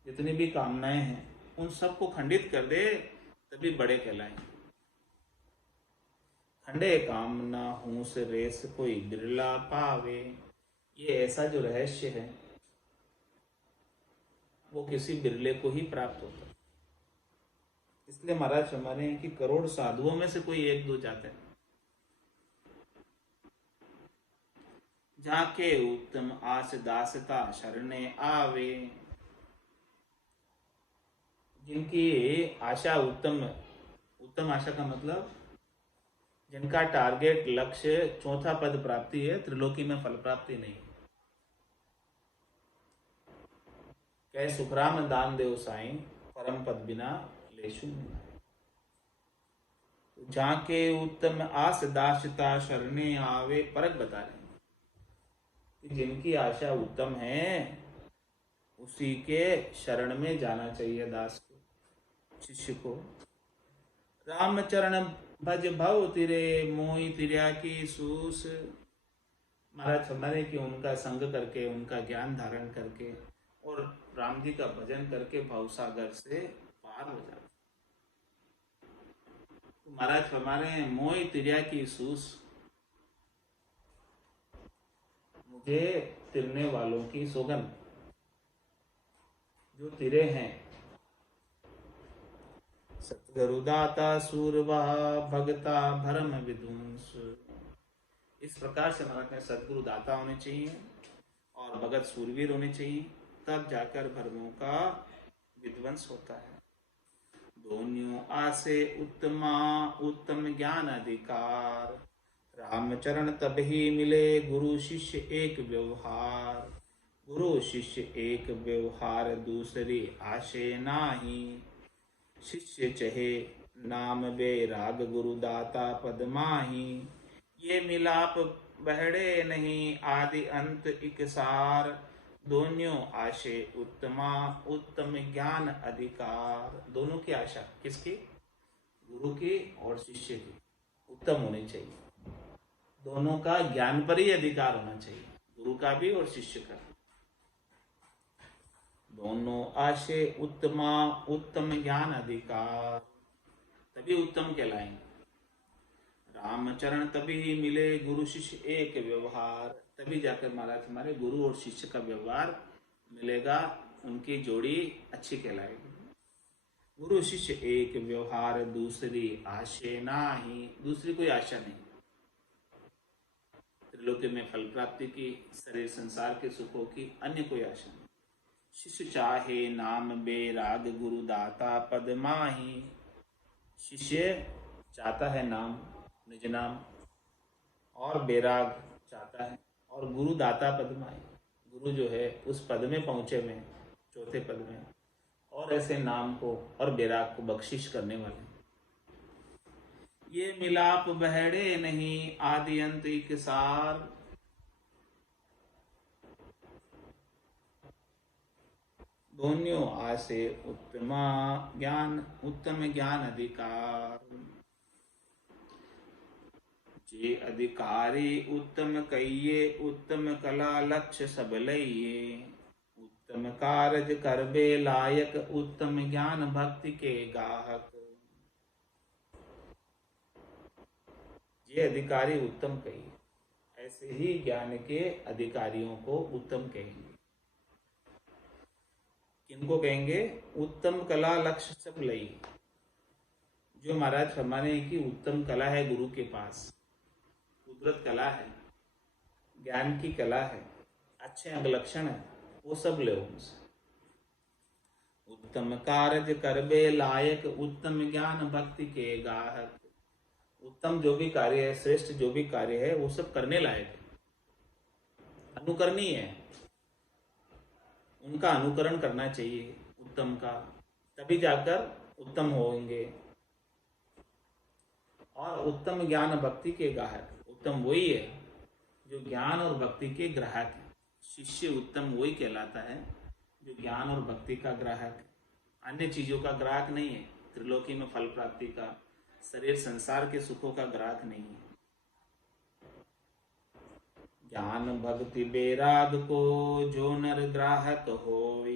जितनी भी कामनाएं हैं उन सबको खंडित कर दे, तभी बड़े कहलाएंगे। खंडे कामना हूस रेस कोई बिरला पावे। ये ऐसा जो रहस्य है वो किसी बिरले को ही प्राप्त होता है। इसलिए महाराज हमारे हैं कि करोड़ साधुओं में से कोई एक दो जाते हैं। जाके उत्तम आस दासता शरणे आवे, जिनकी आशा उत्तम, उत्तम आशा का मतलब जिनका टारगेट लक्ष्य चौथा पद प्राप्ति है, त्रिलोकी में फल प्राप्ति नहीं। कह सुखराम दान देव साईं, परम पद बिना लेशु नहीं। जाके उत्तम आस दासता शरणे आवे, परक बता रहे हैं कि जिनकी आशा उत्तम है उसी के शरण में जाना चाहिए दास को, शिष्य को। रामचरण भज भव तिरे मोहि तिर्या की सूस। महाराज हमारे कि उनका संग करके, उनका ज्ञान धारण करके और राम जी का भजन करके भवसागर से पार हो जाए। तो महाराज हमारे मोहि तिर्या की सूस, मुझे तिरने वालों की सौगंध, जो तिरे हैं, सतगुरुदाता सूरवा भगता भरम विदुंस। इस प्रकार से हमारे सदगुरु दाता होने चाहिए और भगत सूरवीर होने चाहिए, तब जाकर भरमों का विध्वंस होता है। दोनों आसे उत्तमा उत्तम ज्ञान अधिकार, रामचरण तब ही मिले गुरु शिष्य एक व्यवहार। गुरु शिष्य एक व्यवहार दूसरी आशे नाही, शिष्य चहे नाम बैराग गुरु दाता पद माही। ये मिलाप बहड़े नहीं आदि अंत एक सार, दोनों आशे उत्तमा उत्तम ज्ञान अधिकार। दोनों की आशा किसकी? गुरु की और शिष्य की उत्तम होनी चाहिए। दोनों का ज्ञान पर ही अधिकार होना चाहिए, गुरु का भी और शिष्य का। दोनों आशे उत्तमा उत्तम ज्ञान अधिकार, तभी उत्तम कहलाएंगे। रामचरण तभी मिले गुरु शिष्य एक व्यवहार, तभी जाकर महाराज हमारे गुरु और शिष्य का व्यवहार मिलेगा, उनकी जोड़ी अच्छी कहलाएगी। गुरु शिष्य एक व्यवहार दूसरी आशे नाही, दूसरी कोई आशा नहीं। त्रिलोकी में फल प्राप्ति की, शरीर संसार के सुखों की, अन्य कोई आशा नहीं। शिष्य चाहे नाम बैराग गुरु दाता पद माही। शिष्य चाहता है नाम, निज नाम, और बैराग चाहता है, और गुरु दाता पद माही, गुरु जो है उस पद में पहुंचे में, चौथे पद में, और ऐसे नाम को और बैराग को बख्शिश करने वाले। ये मिलाप बहड़े नहीं आदि अंत एक सार, दोनों आसे उत्तमा ज्ञान उत्तम ज्ञान अधिकार। जे अधिकारी उत्तम कहिए उत्तम कला लक्ष्य सब लइए। उत्तम कारज करबे लायक उत्तम ज्ञान भक्ति के गाहक। ये अधिकारी उत्तम कहिए, ऐसे ही ज्ञान के अधिकारियों को उत्तम कहेंगे। किनको कहेंगे? उत्तम कला लक्ष्य सब लई। जो महाराज फरमाने की उत्तम कला है गुरु के पास, कुदरत कला है, ज्ञान की कला है, अच्छे अंग लक्षण है, वो सब ले उनसे। उत्तम कारज करबे लायक उत्तम ज्ञान भक्ति के गाहक। उत्तम जो भी कार्य है, श्रेष्ठ जो भी कार्य है, वो सब करने लायक है, अनुकरणीय है, उनका अनुकरण करना चाहिए उत्तम का, तभी जाकर उत्तम होंगे। और उत्तम ज्ञान भक्ति के ग्राहक, उत्तम वही है जो ज्ञान और भक्ति के ग्राहक है। शिष्य उत्तम वही कहलाता है जो ज्ञान और भक्ति का ग्राहक है, अन्य चीजों का ग्राहक नहीं है। त्रिलोकी में फल प्राप्ति का, शरीर संसार के सुखों का ग्राहक नहीं है। ज्ञान भक्ति बैराग को जो नर ग्राहक होवे,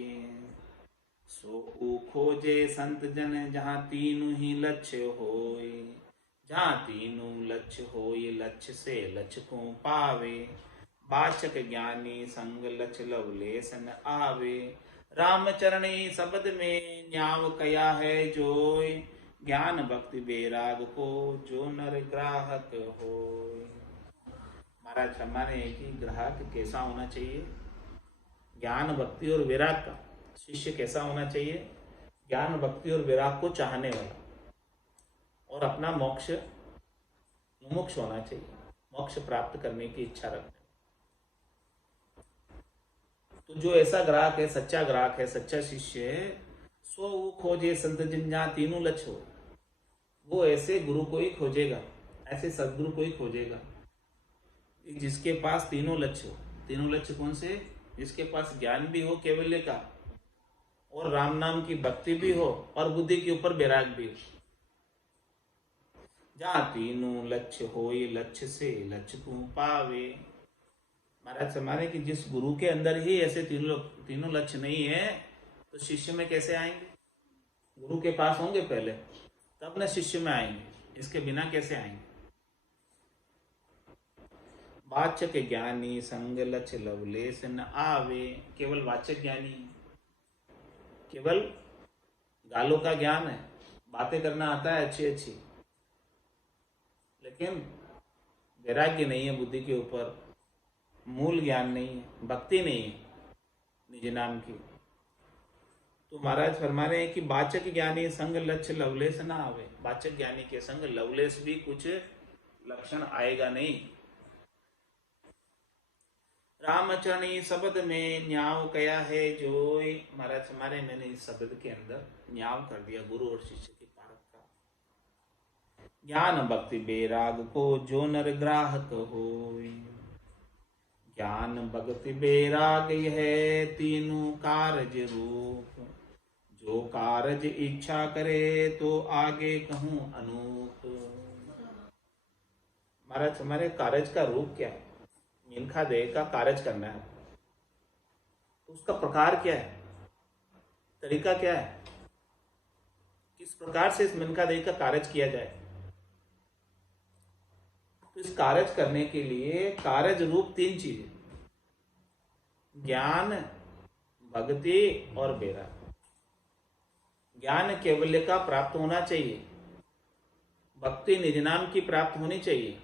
सो खोजे संत जन जहाँ तीनों ही लक्ष्य होए। जहाँ तीनों लक्ष्य होए, लक्ष्य से लक्ष्य को पावे। वाचक ज्ञानी संग लक्ष्य लवलेस न आवे। रामचरणी शब्द में न्याव कया है जोय। ज्ञान भक्ति बैराग को जो नर ग्राहक होए। महाराज फरमाने कि ग्राहक कैसा होना चाहिए? ज्ञान भक्ति और विराग का। शिष्य कैसा होना चाहिए? ज्ञान भक्ति और विराग को चाहने वाला और अपना मोक्ष मुमुक्ष होना चाहिए, मोक्ष प्राप्त करने की इच्छा रखना। तो जो ऐसा ग्राहक है, सच्चा ग्राहक है, सच्चा शिष्य है, सो वो खोजे संत जिन जहाँ तीनों लक्ष्य हो, वो ऐसे गुरु को ही खोजेगा, ऐसे सदगुरु को ही खोजेगा जिसके पास तीनों लक्ष्य हो। तीनों लक्ष्य कौन से? जिसके पास ज्ञान भी हो केवल्य का, और राम नाम की भक्ति भी हो, और बुद्धि के ऊपर वैराग भी हो। जहाँ तीनों लक्ष्य हो, ये लक्ष्य से लक्ष्य को पावे। महाराज हमारे कि जिस गुरु के अंदर ही ऐसे तीनों लक्ष्य नहीं है, तो शिष्य में कैसे आएंगे? गुरु के पास होंगे पहले, तब न शिष्य में आएंगे, इसके बिना कैसे आएंगे? वाचक ज्ञानी संग लक्ष्य लवलेश न आवे। केवल वाचक ज्ञानी, केवल गालों का ज्ञान है, बातें करना आता है अच्छी अच्छी, लेकिन वैराग्य नहीं है बुद्धि के ऊपर, मूल ज्ञान नहीं है, भक्ति नहीं है निज नाम की। तो महाराज फरमा रहे हैं कि वाचक ज्ञानी संग लक्ष्य लवलेश ना आवे। वाचक ज्ञानी के संग लवलेश भी कुछ लक्षण आएगा नहीं। रामचरणी शब्द में न्याव कया है जो। महाराज हमारे मैंने इस शब्द के अंदर न्याव कर दिया गुरु और शिष्य के पारक का। ज्ञान भक्ति बेराग को जो नर ग्राहक हो। ज्ञान भक्ति बेराग है तीनों कारज रूप। जो कारज इच्छा करे तो आगे कहूं अनूप। महाराज हमारे कारज का रूप क्या है? मिनखा देह का कारज करना है, तो उसका प्रकार क्या है, तरीका क्या है, किस प्रकार से इस मिनखा देह का कारज किया जाए? तो इस कारज करने के लिए कारज रूप तीन चीजें, ज्ञान, भक्ति और वैराग्य। ज्ञान केवल्य का प्राप्त होना चाहिए, भक्ति निज नाम की प्राप्त होनी चाहिए,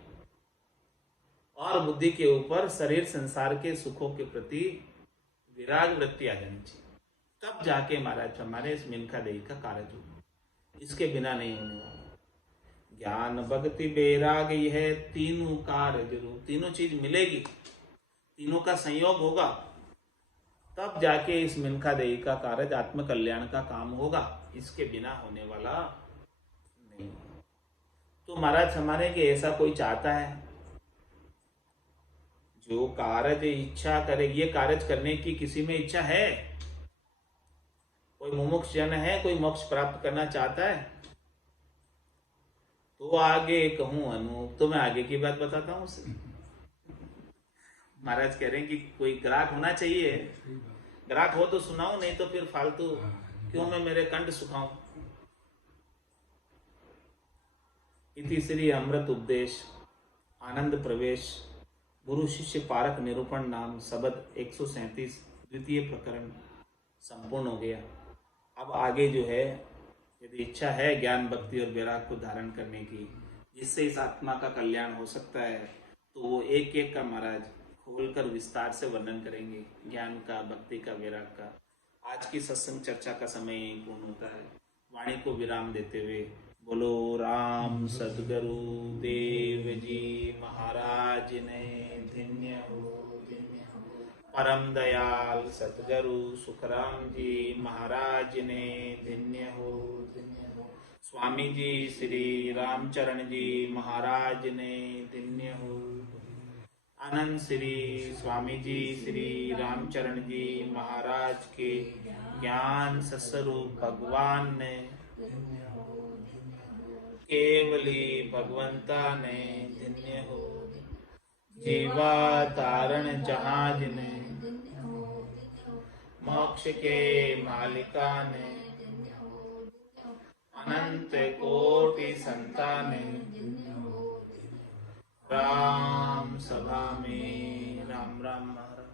और बुद्धि के ऊपर शरीर संसार के सुखों के प्रति विराग वृत्ति आ जानी चाहिए। तब जाके महाराज हमारे इस मिनखा देही का कार्य होगा, इसके बिना नहीं होने वाला। ज्ञान भक्ति वैराग यह तीनों कार्य जरूर, तीनों चीज मिलेगी, तीनों का संयोग होगा, तब जाके इस मिनखा देही का कार्य आत्म कल्याण का काम होगा, इसके बिना होने वाला नहीं। तो महाराज हमारे के ऐसा कोई चाहता है जो कारज इच्छा करे? ये कारज करने की किसी में इच्छा है? कोई मुमुक्ष जन है, कोई मोक्ष प्राप्त करना चाहता है? तो आगे कहूं अनूप, तो मैं आगे की बात बताता हूं उसे। महाराज कह रहे हैं कि कोई ग्राहक होना चाहिए, ग्राहक हो तो सुनाओ, नहीं तो फिर फालतू क्यों मैं मेरे कंठ सुखाऊं। इति श्री अमृत उपदेश आनंद प्रवेश गुरु शिष्य पारक निरूपण नाम शब्द 137 द्वितीय प्रकरण संपूर्ण हो गया। अब आगे जो है, यदि इच्छा है ज्ञान भक्ति और वैराग को धारण करने की, जिससे इस आत्मा का कल्याण हो सकता है, तो वो एक एक का महाराज खोलकर विस्तार से वर्णन करेंगे, ज्ञान का, भक्ति का, वैराग का। आज की सत्संग चर्चा का समय यही पूर्ण होता है। वाणी को विराम देते हुए बोलो राम सद्गुरु देव जी महाराज ने धन्य हो, धन्य हो। परम दयाल सद्गुरु सुखराम जी महाराज ने धन्य हो, धन्य हो। स्वामी जी श्री रामचरण जी महाराज ने धन्य हो। आनंद श्री स्वामी जी श्री रामचरण जी महाराज के ज्ञान सस्वरूप भगवान ने, केवली भगवंता ने धन्य हो। जीवा तारण जहाज ने, मोक्ष के मालिका ने, अनंत कोटि संताने, राम सभा में राम राम महाराज।